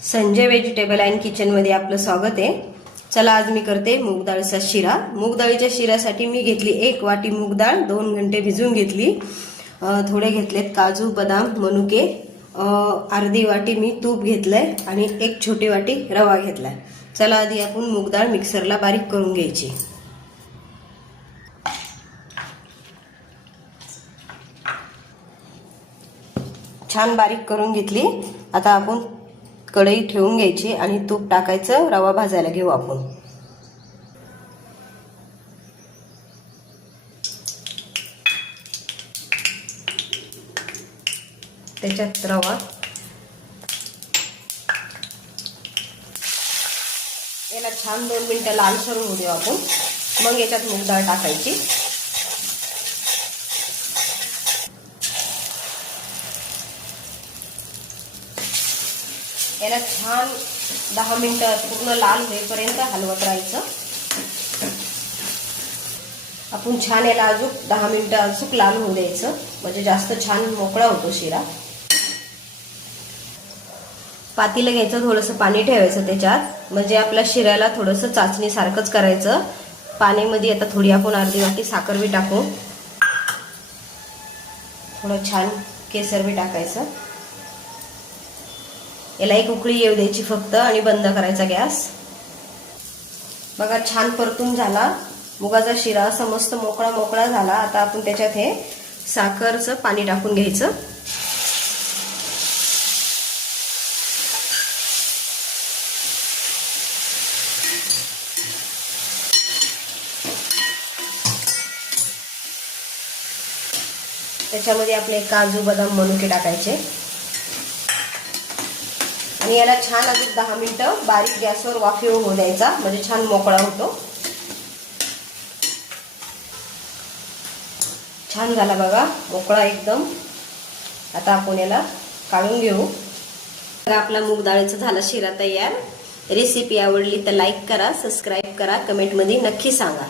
Sanjay vegetable and kitchen मध्ये आपलं स्वागत आहे। चला आज मी करते मूग डाळीचा शिरा। मूग डाळीच्या शिऱ्यासाठी मी घेतली 1 वाटी मूग डाळ, 2 घंटे भिजवून घेतली। थोडे घेतलेत काजू, बदाम, मनुके, अर्धी वाटी मी तूप घेतलंय आणि 1 छोटी वाटी रवा घेतलाय। चला आधी आपण मूग डाळ मिक्सरला बारीक करून घ्यायची। छान बारीक करून घेतली। आता आपण कढई ठेवून घ्यायची आणि तूप टाकायचं, रवा भाजायला घेऊ आपण। त्याच्यात रवा, याला छान 2 मिनिटं लालसर होऊ देऊ आपण। मग याच्यात मूग डाळ टाकायची। याला छान 10 मिनिटं पूर्ण लाल होईपर्यंत हलवत राहायचं। आपण छान याला अजून 10 मिनिटं अजून लाल होऊ द्यायचं, म्हणजे जास्त छान मोकळा होतो शिरा। पातेलं घ्यायचं, थोडंसं पाणी ठेवायचं त्याच्यात, म्हणजे आपल्या शिऱ्याला थोडंसं चाचणी सारखंच करायचं। पाण्यामध्ये आता थोडी आपण अर्धी वाटी साखर बी टाकू, थोडं छान केसर बी टाकायचं। याला एक उकळी येऊ द्यायची फक्त आणि बंद करायचा गॅस। बघा छान परतून झाला मुगाचा शिरा, असा मस्त मोकळा मोकळा झाला। आता आपण त्याच्यात हे साखरचं पाणी टाकून घ्यायचं। त्याच्यामध्ये आपले काजू, बदाम, मनुके टाकायचे आणि याला छान अजून 10 मिनिटं बारीक गॅसवर वाफेवर होऊ द्यायचा, म्हणजे छान मोकळा होतो। छान झाला बघा मोकळा एकदम। आता आपण याला काढून घेऊ। तर आपला मूग डाळीचा झाला शिरा तयार। रेसिपी आवडली तर लाईक करा, सबस्क्राईब करा, कमेंट मध्ये नक्की सांगा।